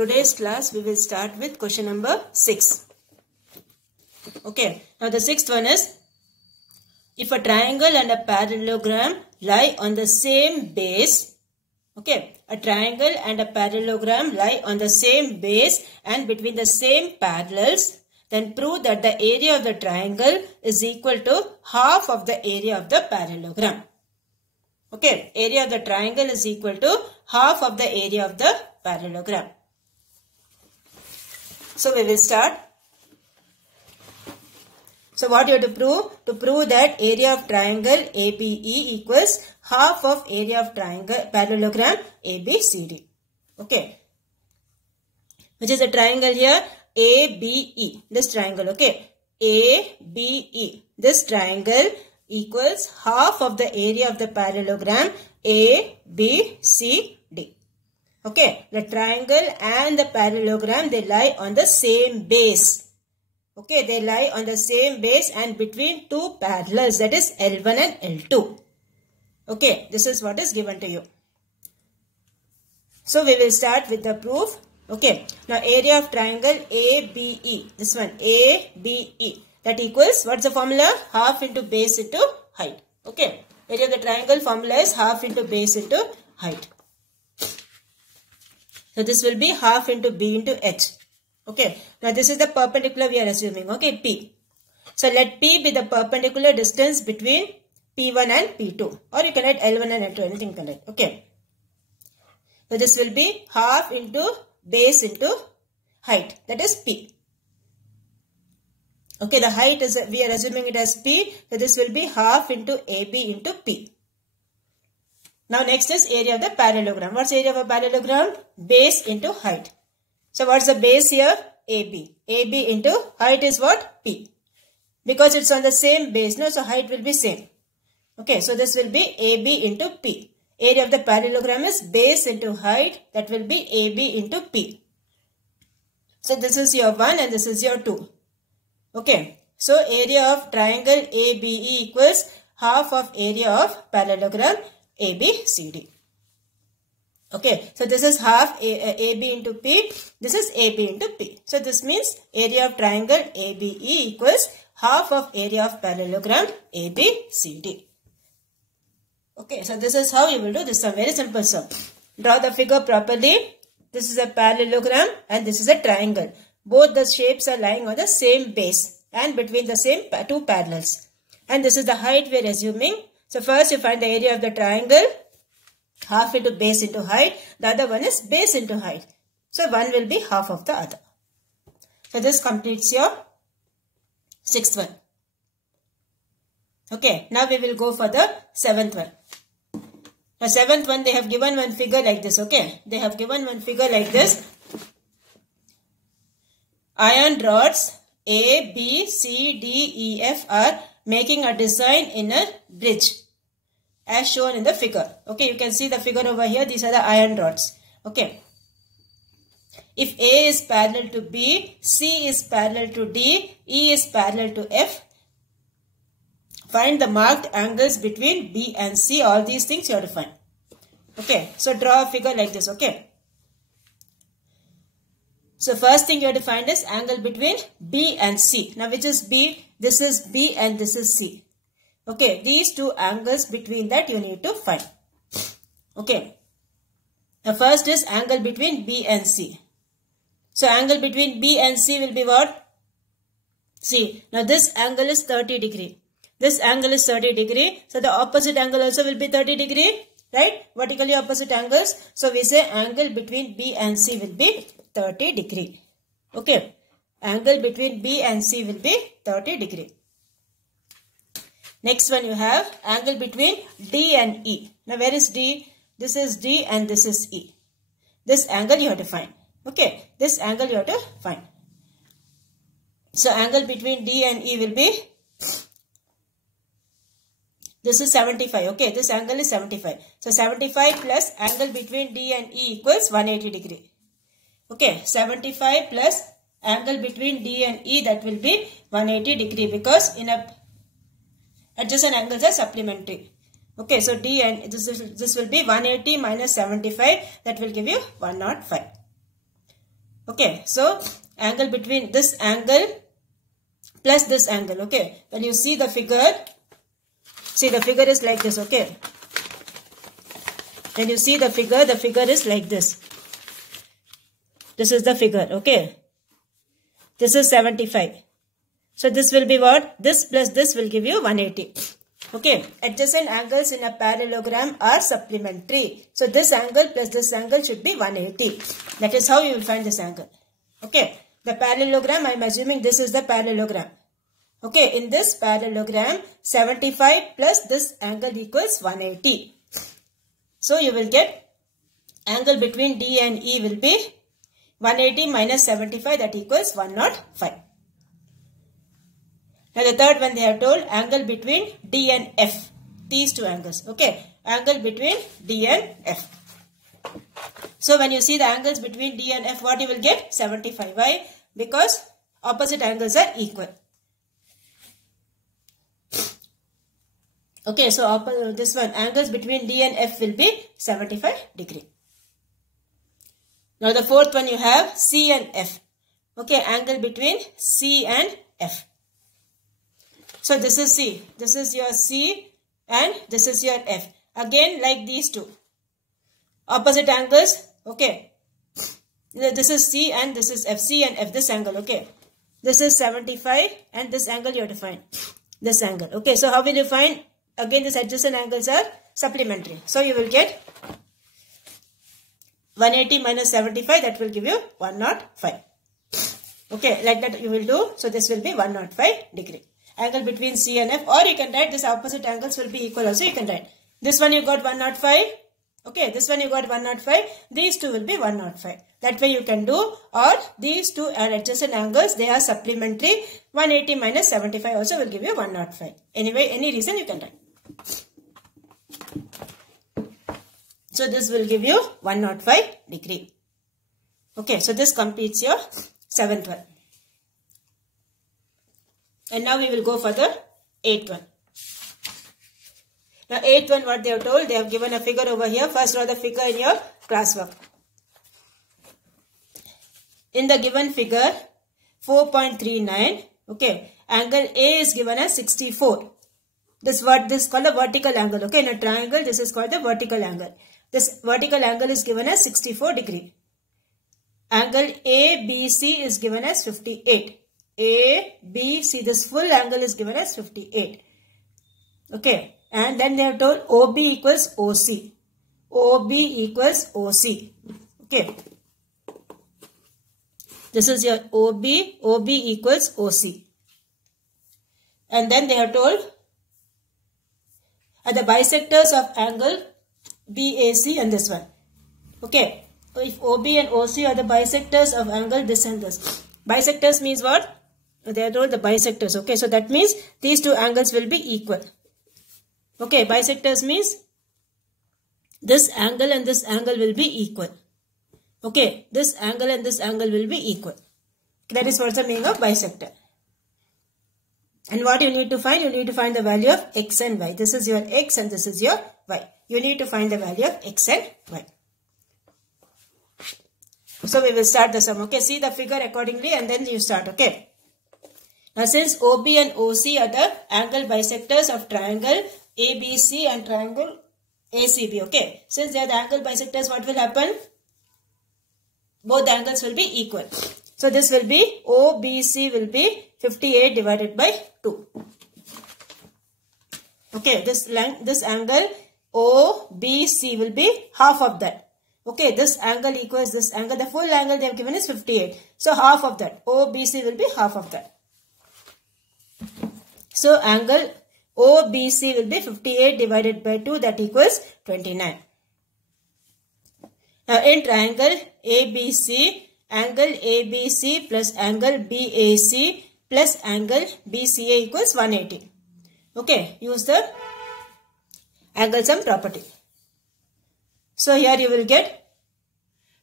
today's class we will start with question number 6. Okay, now the sixth one is, if a triangle and a parallelogram lie on the same base, okay, a triangle and a parallelogram lie on the same base and between the same parallels, then prove that the area of the triangle is equal to half of the area of the parallelogram. Okay, area of the triangle is equal to half of the area of the parallelogram. So we will start. So what you have to prove? To prove that area of triangle ABE equals half of area of triangle parallelogram ABCD. Okay. Which is a triangle here? ABE. This triangle. Okay. ABE. This triangle equals half of the area of the parallelogram ABCD. Okay. The triangle and the parallelogram, they lie on the same base. Okay, they lie on the same base and between two parallels, that is L1 and L2. Okay, this is what is given to you. So we will start with the proof. Okay, now area of triangle ABE, this one ABE, that equals, what's the formula? Half into base into height. Okay, area of the triangle formula is half into base into height. So this will be half into B into H. Okay, now this is the perpendicular we are assuming, okay, P. So let P be the perpendicular distance between P1 and P2, or you can write L1 and L2, anything you can write, okay. So this will be half into base into height, that is P. Okay, the height is, we are assuming it as P, so this will be half into AB into P. Now next is area of the parallelogram. What's area of a parallelogram? Base into height. So what's the base here? AB. AB into height is what? P. Because it's on the same base, no? So height will be same. Okay, so this will be AB into P. Area of the parallelogram is base into height. That will be AB into P. So this is your 1 and this is your 2. Okay, so area of triangle ABE equals half of area of parallelogram ABCD. Okay, so this is half AB into P, this is AB into P. So this means area of triangle ABE equals half of area of parallelogram ABCD. Okay, so this is how you will do this sum. Very simple sum. Draw the figure properly. This is a parallelogram and this is a triangle. Both the shapes are lying on the same base and between the same two parallels. And this is the height we are assuming. So first you find the area of the triangle. Half into base into height. The other one is base into height. So one will be half of the other. So this completes your sixth one. Okay. Now we will go for the seventh one. The seventh one, they have given one figure like this. Okay. They have given one figure like this. Iron rods A, B, C, D, E, F are making a design in a bridge, as shown in the figure. Okay, you can see the figure over here. These are the iron rods. Okay. If A is parallel to B, C is parallel to D, E is parallel to F, find the marked angles between B and C. All these things you have to find. Okay, so draw a figure like this. Okay. So first thing you have to find is angle between B and C. Now which is B? This is B and this is C. Okay, these two angles between that you need to find. Okay. The first is angle between B and C. So angle between B and C will be what? See, now this angle is 30 degree. This angle is 30 degree. So the opposite angle also will be 30 degree. Right? Vertically opposite angles. So we say angle between B and C will be 30 degree. Okay. Angle between B and C will be 30 degree. Next one you have angle between D and E. Now where is D? This is D and this is E. This angle you have to find. Okay. This angle you have to find. So angle between D and E will be, this is 75. Okay. This angle is 75. So 75 plus angle between D and E equals 180 degree. Okay. 75 plus angle between D and E, that will be 180 degree, because in a adjacent angles are supplementary. Okay, so D and this will be 180 minus 75. That will give you 105. Okay, so angle between this angle plus this angle. Okay, when you see the figure is like this. Okay, when you see the figure is like this. This is the figure. Okay, this is 75. So this will be what? This plus this will give you 180. Okay, adjacent angles in a parallelogram are supplementary. So this angle plus this angle should be 180. That is how you will find this angle. Okay, the parallelogram, I am assuming this is the parallelogram. Okay, in this parallelogram, 75 plus this angle equals 180. So you will get angle between D and E will be 180 minus 75, that equals 105. Now the third one they have told angle between D and F. These two angles. Okay. Angle between D and F. So when you see the angles between D and F, what you will get? 75. Why? Because opposite angles are equal. Okay. So this one, angles between D and F will be 75 degree. Now the fourth one you have C and F. Okay. Angle between C and F. So this is C. This is your C and this is your F. Again like these two. Opposite angles. Okay. This is C and this is F. C and F. This angle. Okay. This is 75 and this angle you have to find. This angle. Okay. So how will you find? Again these adjacent angles are supplementary. So you will get 180 minus 75. That will give you 105. Okay. Like that you will do. So this will be 105 degree. Angle between C and F, or you can write this opposite angles will be equal also. You can write this one you got 105. Okay, this one you got 105. These two will be 105. That way you can do. Or these two are adjacent angles. They are supplementary. 180 minus 75 also will give you 105. Anyway, any reason you can write. So this will give you 105 degree. Okay, so this completes your seventh one. And now we will go for the eighth one. Now eighth one, what they have told, they have given a figure over here. First draw the figure in your classwork. In the given figure 4.39, okay, angle A is given as 64. This is called the vertical angle. Okay, in a triangle this is called the vertical angle. This vertical angle is given as 64 degree. Angle ABC is given as 58. ABC, this full angle is given as 58. Okay. And then they have told OB equals OC. OB equals OC. Okay. This is your OB. OB equals OC. And then they have told are the bisectors of angle BAC and this one. Okay. If OB and OC are the bisectors of angle this and this. Bisectors means what? They are told the bisectors. Okay, so that means these two angles will be equal. Okay, bisectors means this angle and this angle will be equal. Okay, this angle and this angle will be equal. That is what's the meaning of bisector. And what you need to find? You need to find the value of x and y. This is your x and this is your y. You need to find the value of x and y. So we will start the sum. Okay, see the figure accordingly and then you start. Okay. Now since OB and OC are the angle bisectors of triangle ABC and triangle ACB. Okay. Since they are the angle bisectors, what will happen? Both the angles will be equal. So this will be OBC will be 58 divided by 2. Okay. This angle OBC will be half of that. Okay. This angle equals this angle. The full angle they have given is 58. So half of that. OBC will be half of that. So angle OBC will be 58 divided by 2, that equals 29. Now in triangle ABC, angle ABC plus angle BAC plus angle BCA equals 180. Okay, use the angle sum property. So here you will get,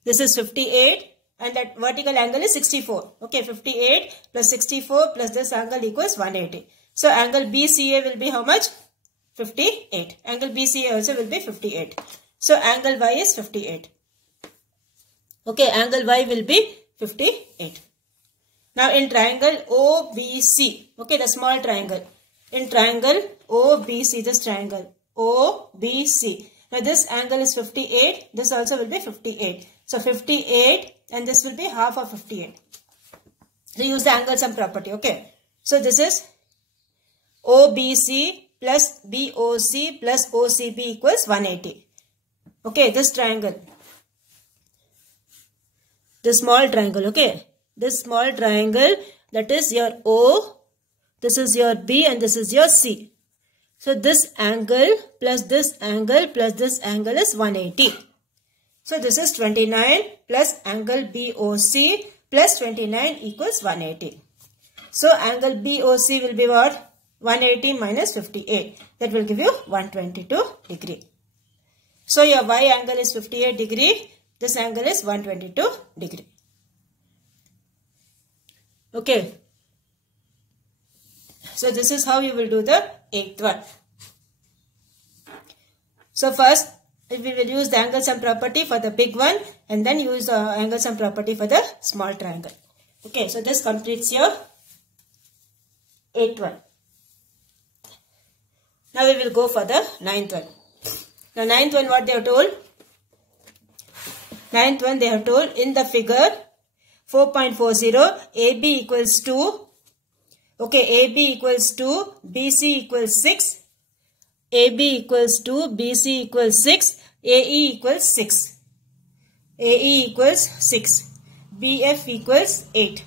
this is 58 and that vertical angle is 64. Okay, 58 plus 64 plus this angle equals 180. So angle BCA will be how much? 58. Angle BCA also will be 58. So angle Y is 58. Okay, angle Y will be 58. Now in triangle OBC, okay, the small triangle. In triangle OBC, this triangle OBC. Now this angle is 58. This also will be 58. So 58 and this will be half of 58. So use the angle sum property. Okay. So this is OBC plus BOC plus OCB equals 180. Okay. This triangle. This small triangle. Okay. This small triangle, that is your O. This is your B and this is your C. So this angle plus this angle plus this angle is 180. So this is 29 plus angle BOC plus 29 equals 180. So angle BOC will be what? 180 minus 58. That will give you 122 degree. So your Y angle is 58 degree. This angle is 122 degree. Okay. So this is how you will do the 8th one. So first we will use the angle sum property for the big one and then use the angle sum property for the small triangle. Okay, so this completes your 8th one. Now we will go for the 9th one. Now 9th one, what they have told? 9th one they have told in the figure 4.40 AB equals 2. Okay, AB equals 2, BC equals 6, AB equals 2, BC equals 6, AE equals 6, AE equals 6, BF equals 8.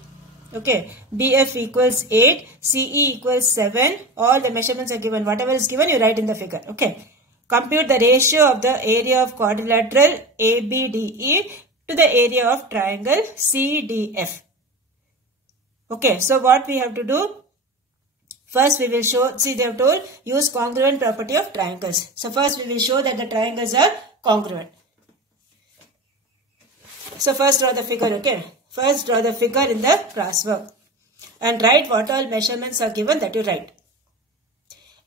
Okay, BF equals 8, CE equals 7. All the measurements are given. Whatever is given, you write in the figure. Okay. Compute the ratio of the area of quadrilateral ABDE to the area of triangle CDF. Okay, so what we have to do? First we will show, see they have told use congruent property of triangles. So first we will show that the triangles are congruent. So first draw the figure, okay. First draw the figure in the classwork. And write what all measurements are given that you write.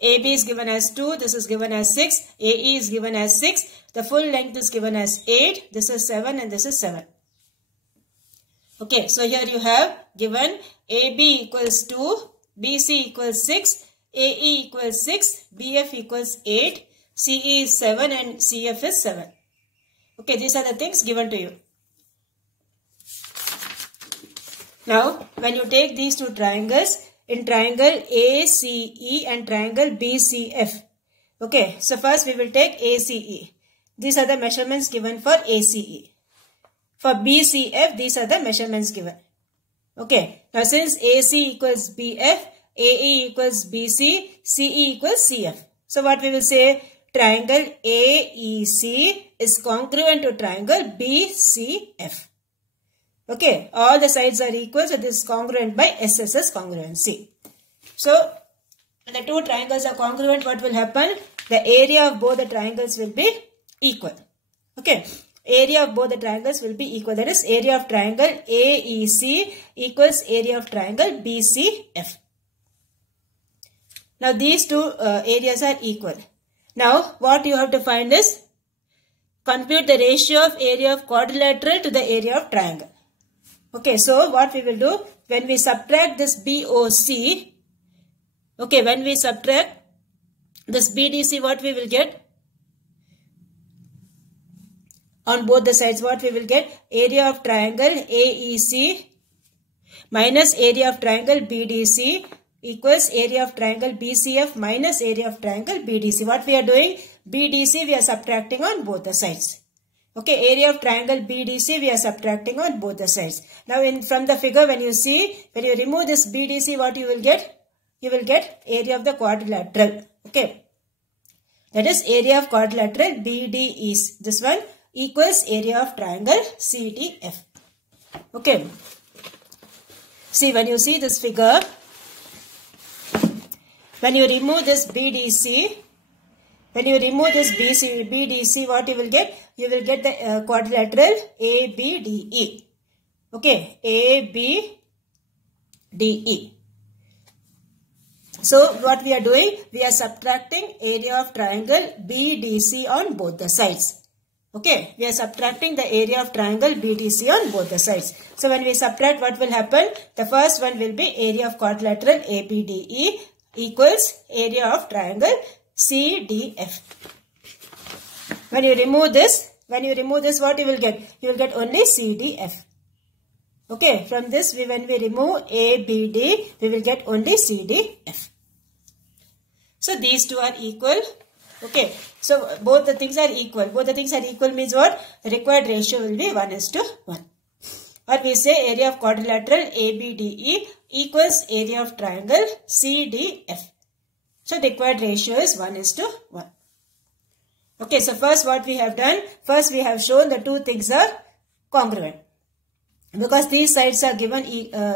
AB is given as 2, this is given as 6, AE is given as 6, the full length is given as 8, this is 7 and this is 7. Okay, so here you have given AB equals 2, BC equals 6, AE equals 6, BF equals 8, CE is 7 and CF is 7. Okay, these are the things given to you. Now, when you take these two triangles, in triangle ACE and triangle BCF. Okay, so first we will take ACE. These are the measurements given for ACE. For BCF, these are the measurements given. Okay, now since AC equals BF, AE equals BC, CE equals CF. So what we will say? Triangle AEC is congruent to triangle BCF. Okay, all the sides are equal, so this is congruent by SSS congruency. So, when the two triangles are congruent, what will happen? The area of both the triangles will be equal. Okay, area of both the triangles will be equal. That is, area of triangle AEC equals area of triangle BCF. Now, these two areas are equal. Now, what you have to find is, compute the ratio of area of quadrilateral to the area of triangle. Okay, so what we will do, when we subtract this BOC, okay, when we subtract this BDC, what we will get? On both the sides, what we will get? Area of triangle AEC minus area of triangle BDC equals area of triangle BCF minus area of triangle BDC. What we are doing? BDC we are subtracting on both the sides. Okay, area of triangle BDC we are subtracting on both the sides. Now from the figure when you see, when you remove this BDC, what you will get? You will get area of the quadrilateral. Okay, that is area of quadrilateral BDE. This one equals area of triangle CDF. Okay, see when you see this figure, when you remove this BDC, when you remove this BDC, what you will get? You will get the quadrilateral ABDE. Okay, ABDE. So, what we are doing? We are subtracting area of triangle BDC on both the sides. Okay, we are subtracting the area of triangle BDC on both the sides. So when we subtract, what will happen? The first one will be area of quadrilateral ABDE equals area of triangle CDF. When you remove this, what you will get? You will get only CDF. Okay, from this, when we remove ABD, we will get only CDF. So these two are equal. Okay, so both the things are equal. Both the things are equal means what? The required ratio will be 1:1. Or we say area of quadrilateral ABDE equals area of triangle CDF. So the required ratio is 1:1. Okay, so first what we have done? First we have shown the two things are congruent. Because these sides are given,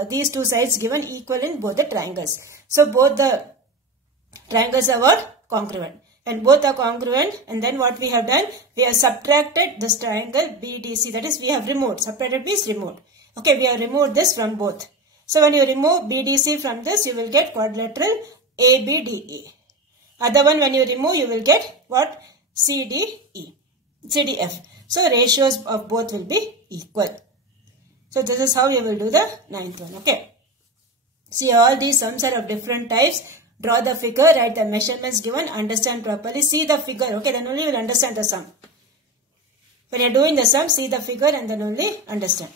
these two sides given equal in both the triangles. So both the triangles are what? Congruent. And both are congruent, and then what we have done, we have subtracted this triangle BDC, that is we have removed, separated means removed. Okay, we have removed this from both. So when you remove BDC from this, you will get quadrilateral ABDE. Other one, when you remove, you will get what? CDF. So ratios of both will be equal. So this is how you will do the ninth one. Okay. See, all these sums are of different types. Draw the figure, write the measurements given, understand properly, see the figure, okay, then only you will understand the sum. When you are doing the sum, see the figure and then only understand.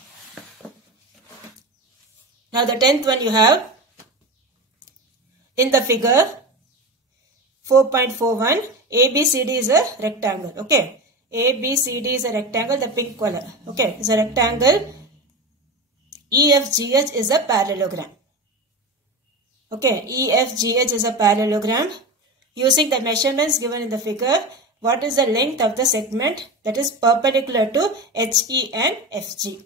Now the 10th one you have, in the figure 4.41, ABCD is a rectangle, okay. ABCD is a rectangle, the pink color, okay, is a rectangle. EFGH is a parallelogram. Okay, EFGH is a parallelogram. Using the measurements given in the figure, what is the length of the segment that is perpendicular to HE and FG?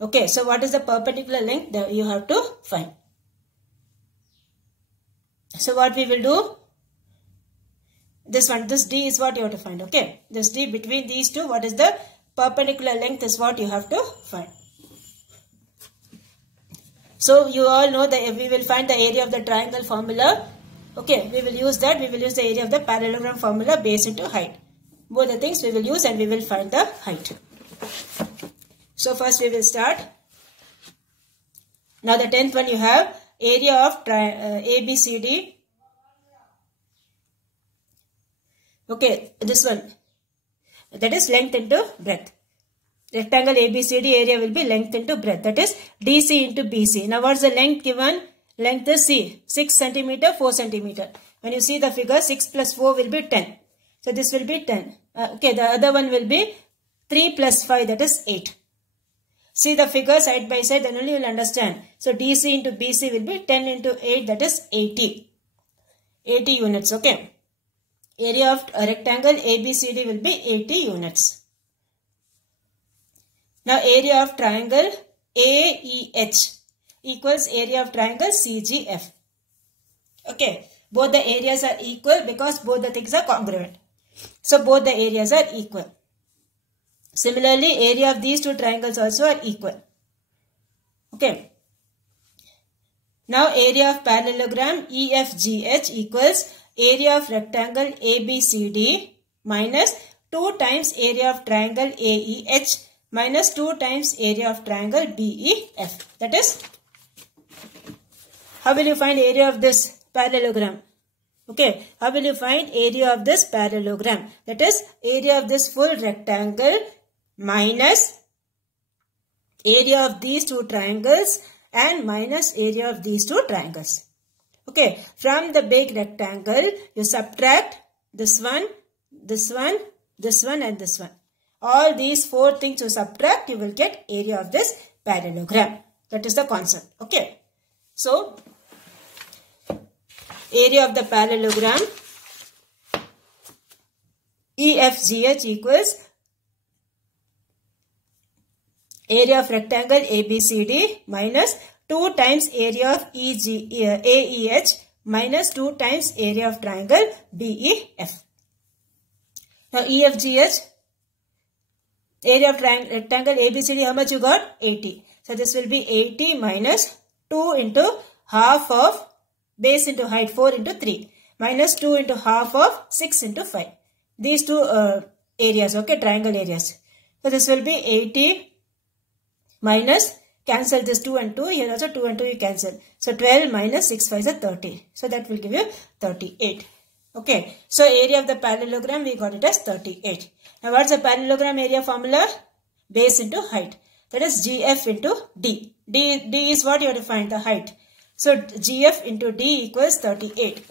Okay, so what is the perpendicular length that you have to find? So what we will do? This D is what you have to find. Okay, this D between these two, what is the perpendicular length is what you have to find. So you all know that we will find the area of the triangle formula. Okay, we will use that. We will use the area of the parallelogram formula base into height. Both the things we will use and we will find the height. So first we will start. Now the 10th one you have area of ABCD. Okay, this one. That is length into breadth. Rectangle ABCD area will be length into breadth. That is DC into BC. Now what is the length given? Length is C. 6 cm, 4 cm. When you see the figure, 6 plus 4 will be 10. So this will be 10. Okay, the other one will be 3 plus 5, that is 8. See the figure side by side, then only you will understand. So DC into BC will be 10 into 8, that is 80. 80 units, okay. Area of a rectangle ABCD will be 80 units. Now area of triangle AEH equals area of triangle CGF. Okay, both the areas are equal because both the things are congruent. So both the areas are equal. Similarly, area of these two triangles also are equal. Okay. Now area of parallelogram EFGH equals area of rectangle ABCD minus 2 times area of triangle AEH minus 2 times area of triangle BEF. That is, how will you find area of this parallelogram? Okay, how will you find area of this parallelogram? That is, area of this full rectangle minus area of these two triangles and minus area of these two triangles. Okay, from the big rectangle, you subtract this one, this one, this one and this one. All these 4 things you subtract, you will get area of this parallelogram. That is the concept. Okay. So, area of the parallelogram EFGH equals area of rectangle ABCD minus 2 times area of AEH minus 2 times area of triangle BEF. Now EFGH, area of rectangle ABCD, how much you got? 80. So this will be 80 minus 2 into half of base into height 4 into 3 minus 2 into half of 6 into 5. these two areas, okay, triangle areas. So this will be 80 minus, cancel this 2 and 2, here also 2 and 2 you cancel. So 12 minus 6 5 is 30. So that will give you 38. Okay, so area of the parallelogram we got it as 38. Now what's the parallelogram area formula? Base into height. That is GF into D. D is what you have to find, the height. So GF into D equals 38.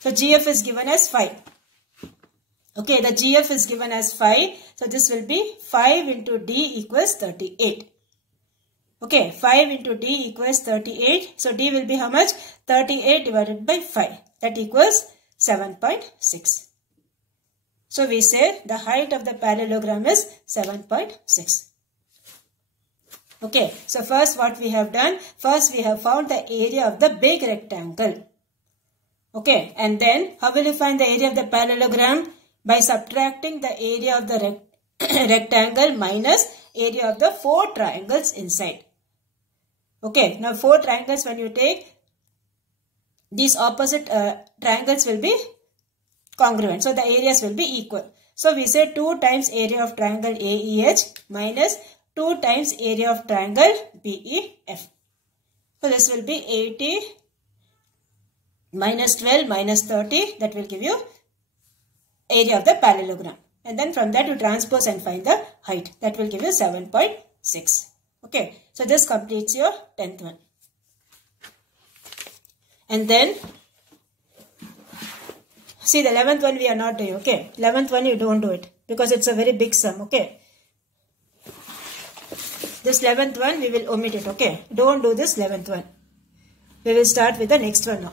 So GF is given as 5. Okay, the GF is given as 5. So this will be 5 into D equals 38. Okay, 5 into D equals 38. So D will be how much? 38 divided by 5. That equals 7.6. So we say the height of the parallelogram is 7.6. Okay, so first what we have done, first we have found the area of the big rectangle. Okay, and then how will you find the area of the parallelogram? By subtracting the area of the rectangle minus area of the 4 triangles inside. Okay, now 4 triangles when you take, these opposite triangles will be congruent. So the areas will be equal. So we say 2 times area of triangle AEH minus 2 times area of triangle BEF. So this will be 80 minus 12 minus 30. That will give you area of the parallelogram. And then from that you transpose and find the height. That will give you 7.6. Okay. So this completes your 10th one. And then see the 11th one we are not doing. Okay. 11th one you don't do it because it's a very big sum. Okay. This 11th one we will omit it. Okay. Don't do this 11th one. We will start with the next one now.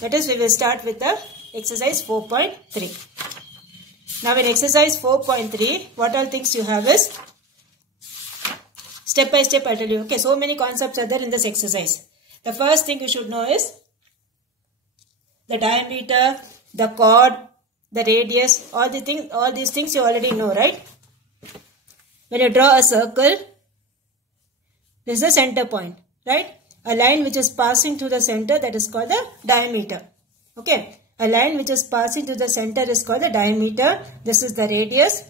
That is, we will start with the exercise 4.3. Now in exercise 4.3, what all things you have is, step by step I tell you. Okay, so many concepts are there in this exercise. The first thing you should know is the diameter, the chord, the radius, all these things you already know, right? When you draw a circle, this is the center point, right? A line which is passing through the center, that is called the diameter. Okay. A line which is passing through the center is called the diameter. This is the radius.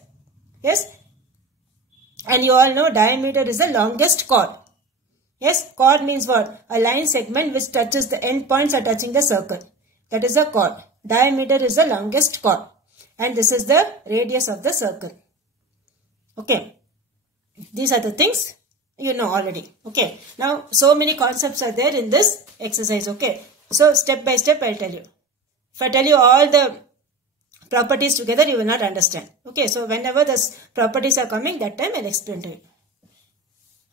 Yes. And you all know diameter is the longest chord. Yes. Chord means what? A line segment which touches the end points are touching the circle. That is a chord. Diameter is the longest chord. And this is the radius of the circle. Okay. These are the things you know already. Okay. Now, so many concepts are there in this exercise. Okay. So, step by step, I'll tell you. If I tell you all the properties together, you will not understand. Okay. So, whenever the properties are coming, that time I'll explain to you.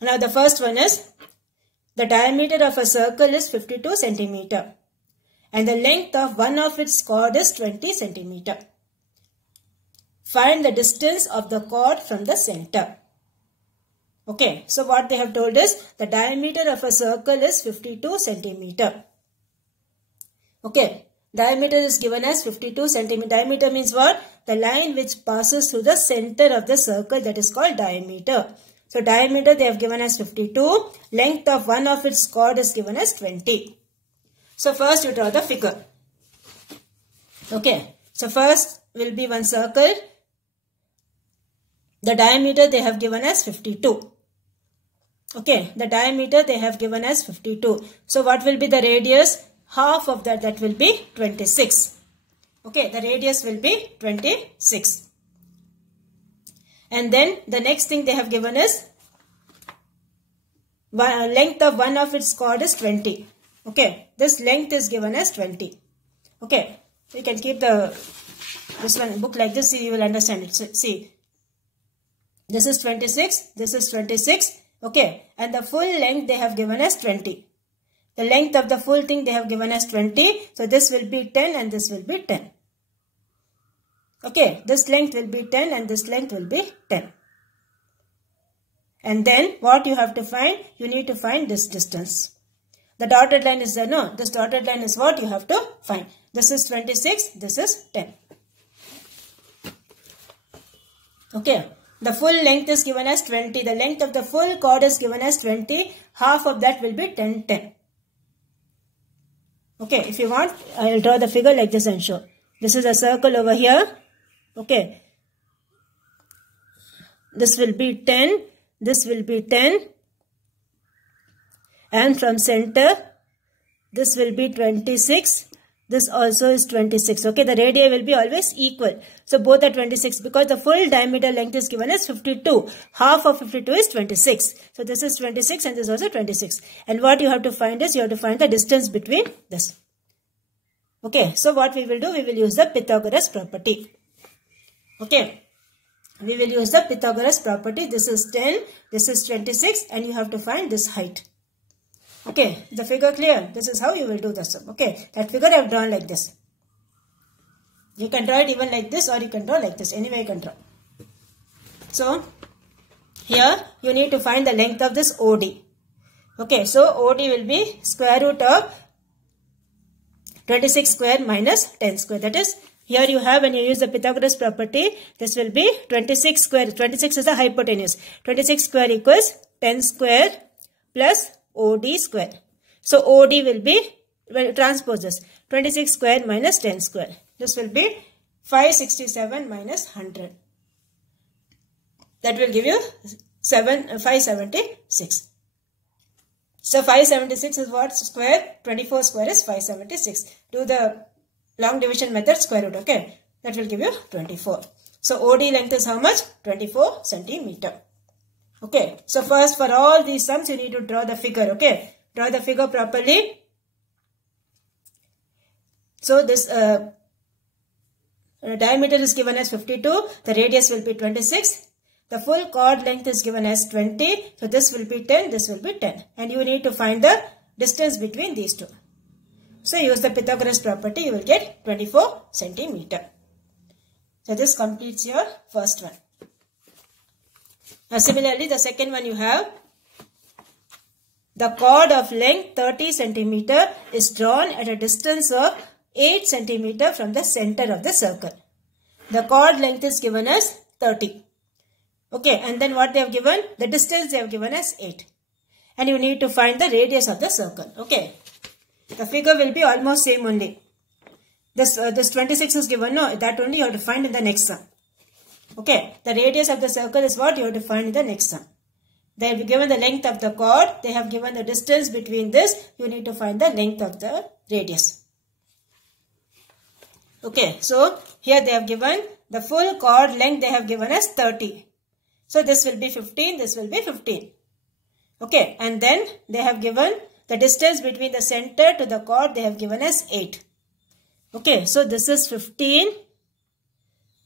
Now, the first one is, the diameter of a circle is 52 centimeter. And the length of one of its chord is 20 centimeter. Find the distance of the chord from the center. Okay, so what they have told is the diameter of a circle is 52 centimeter. Okay, diameter is given as 52 centimeter. Diameter means what? The line which passes through the center of the circle, that is called diameter. So diameter they have given as 52. Length of one of its chord is given as 20. So first you draw the figure. Okay, so first will be one circle. The diameter they have given as 52. Okay, the diameter they have given as 52. So what will be the radius? Half of that will be 26. Okay, the radius will be 26. And then the next thing they have given is length of one of its chord is 20. Okay, this length is given as 20. Okay, you can keep this one book like this, see, you will understand it. So, see, this is 26, this is 26. Okay, and the full length they have given as 20. The length of the full thing they have given as 20. So this will be 10 and this will be 10. Okay, this length will be 10 and this length will be 10. And then what you have to find? You need to find this distance. The dotted line is there, no? This dotted line is what you have to find. This is 26, this is 10. Okay. The full length is given as 20. The length of the full chord is given as 20. Half of that will be 10, 10. Okay, if you want, I will draw the figure like this and show. This is a circle over here. Okay. This will be 10. This will be 10. And from center, this will be 26. This also is 26. Okay, the radii will be always equal. So both are 26 because the full diameter length is given as 52. Half of 52 is 26. So this is 26 and this is also 26. And what you have to find is, you have to find the distance between this. Okay, so what we will do, we will use the Pythagoras property. Okay, we will use the Pythagoras property. This is 10, this is 26 and you have to find this height. Okay, the figure clear? This is how you will do the sum. Okay, that figure I have drawn like this. You can draw it even like this or you can draw like this. Anyway you can draw. So, here you need to find the length of this OD. Okay, so OD will be square root of 26 square minus 10 square. That is, here you have, when you use the Pythagoras property, this will be 26 square. 26 is the hypotenuse. 26 square equals 10 square plus OD square. So OD will be, well, transpose this, 26 square minus 10 square. This will be 567 minus 100. That will give you 576. So 576 is what square? 24 square is 576. Do the long division method, square root. Okay, that will give you 24. So OD length is how much? 24 centimeter. Okay, so first for all these sums you need to draw the figure. Okay, draw the figure properly. So this diameter is given as 52, the radius will be 26, the full chord length is given as 20, so this will be 10, this will be 10, and you need to find the distance between these two. So use the Pythagoras property, you will get 24 centimeter. So this completes your first one. Now similarly, the second one you have, the chord of length 30 centimeter is drawn at a distance of 8 centimeter from the center of the circle. The chord length is given as 30. Okay, and then what they have given? The distance they have given as 8. And you need to find the radius of the circle. Okay, the figure will be almost same only. This 26 is given, no, that only you have to find in the next sum. Okay, the radius of the circle is what you have to find in the next sum. They have given the length of the chord, they have given the distance between this, you need to find the length of the radius. Okay, so here they have given the full chord length they have given as 30. So this will be 15, this will be 15. Okay, and then they have given the distance between the center to the chord they have given as 8. Okay, so this is 15.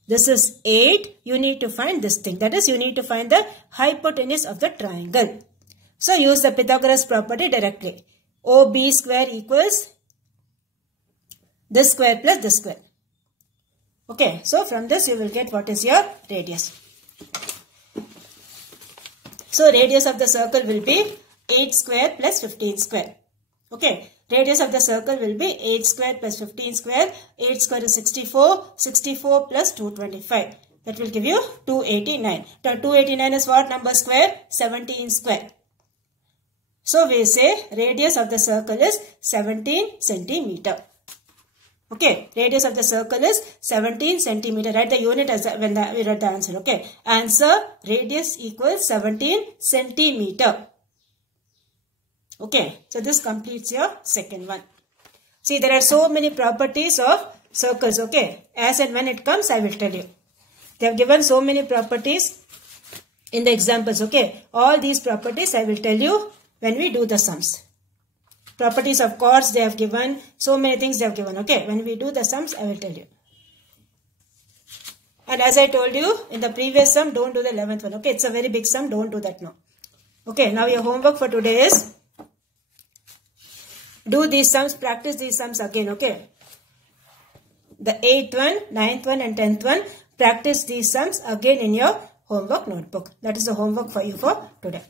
This is 8. You need to find this thing. That is, you need to find the hypotenuse of the triangle. So use the Pythagoras property directly. OB square equals this square plus this square. Okay, so from this you will get what is your radius. So radius of the circle will be 8 square plus 15 square. Okay, radius of the circle will be 8 square plus 15 square. 8 square is 64. 64 plus 225. That will give you 289. The 289 is what number square? 17 square. So we say radius of the circle is 17 centimeter. Okay, radius of the circle is 17 centimeter. Write the unit as when we write the answer. Okay, answer radius equals 17 centimeter. Okay, so this completes your second one. See, there are so many properties of circles. Okay, as and when it comes, I will tell you. They have given so many properties in the examples. Okay, all these properties I will tell you when we do the sums. Properties of chords they have given, so many things they have given. Okay, when we do the sums, I will tell you. And as I told you in the previous sum, don't do the 11th one. Okay, it's a very big sum, don't do that now. Okay, now your homework for today is do these sums, practice these sums again. Okay, the 8th one, 9th one and 10th one, practice these sums again in your homework notebook. That is the homework for you for today.